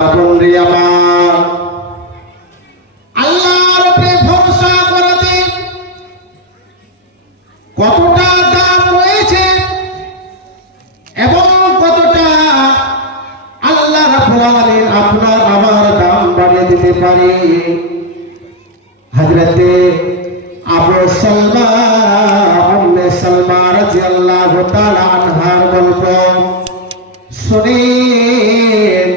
বন্ধু আমার আল্লাহর উপরে ভরসা করতে কতটা দাম রয়েছে এবং কতটা আল্লাহ রাব্বুল আলামিন আপনার আমার দাম বাড়িয়ে দিতে পারে। হযরতে আবু সালমা উম্মে সালমা রাদিয়াল্লাহু তাআলা আনহার গল্প শুনেন।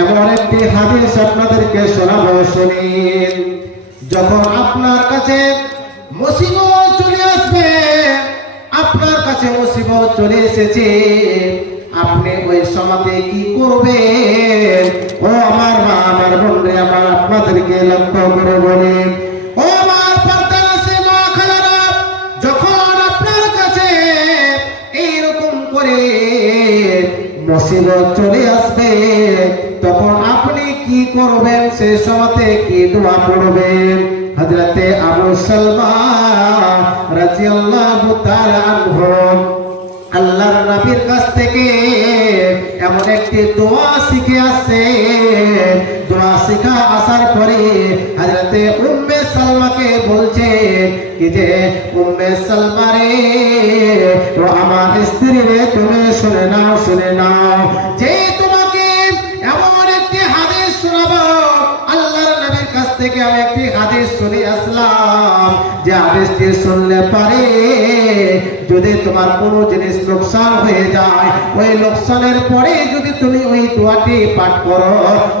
এমন একটি হাদিস আপনাদেরকে শোনাবো, শুনেন। যখন আপনার কাছে মুসিবত চলে আসবে, আপনার কাছে মুসিবত চলে এসেছে, আপনি ওই সময়তে কি করবেন? ও আমার মা, আমার বোনরে আমার আপনাদেরকে লক্ষ্য করে বলেন, ও আমার পর্দানশী মা খালারা, যখন আপনার কাছে এইরকম করে মুসিবত চলে আসবে, তখন আপনি কি করবেন? সে সময়তে কি দোয়া পড়বেন? হযরতে আবু সালমা রাদিয়াল্লাহু তাআলা আনহু আল্লাহর নবীর কাছ থেকে এমন একটি দোয়া শিখে আসছে। দোয়া শিখা আসার পরে হযরতে উম্মে সালমাকে বলছে কি যে, উম্মে সালমা রে, ও আমার স্ত্রী রে, তুমি শুনে নাও, শুনে নাও, যে তোমাকে এমন একটি হাদিস শোনাবো। আল্লাহর নবীর কাছ থেকে আমি একটি হাদিস শুনে আসলাম, যে হাদিসটি শুনলে পারে যদি তোমার কোনো জিনিস লোকসান হয়ে যায়, ওই লোকসানের পরে যদি তুমি ওই দোয়াটি পাঠ করো,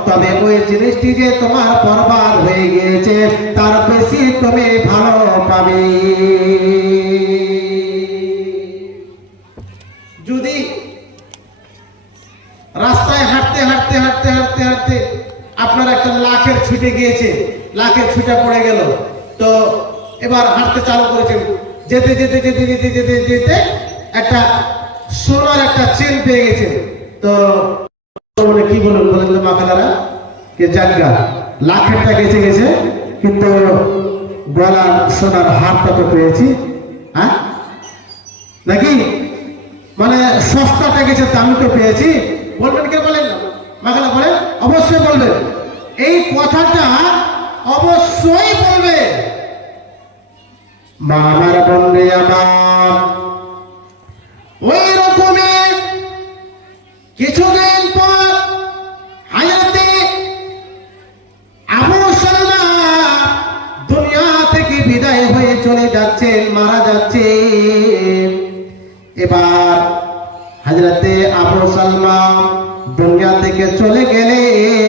তবে ওই জিনিসটি যে তোমার বরবাদ হয়ে গিয়েছে তার বেশি তুমি ভালো পাবে। যদি রাস্তায় হাঁটতে হাঁটতে হাঁটতে হাঁটতে হাঁটতে আপনার একটা লাখের ছুটে গিয়েছে, লাখের ছুটা পড়ে গেল, তো এবার হাঁটতে চালু করেছেন, যেতে যেতে যেতে যেতে যেতে যেতে একটা সোনার একটা চেন পেয়ে গেছেন। তো কি বলুন, বলেন তো মাখালারা, কে জায়গা লাখেরটা গেছে গেছে, কিন্তু গলার সোনার হারটা তো পেয়েছি, হ্যাঁ নাকি? মানে সস্তাটা গেছে, দামি তো পেয়েছি। বলবেন কে? বলেন মাখালা, বলেন, অবশ্যই বলবেন। এই কথাটা অবশ্যই বলবে। মামার বন্ধে আমার ওই রকমের কিছুদিন পর হযরতে আবু সালমা দুনিয়া থেকে বিদায় হয়ে চলে যাচ্ছেন, মারা যাচ্ছেন। এবার হযরতে আবু সালমা দুনিয়া থেকে চলে গেলে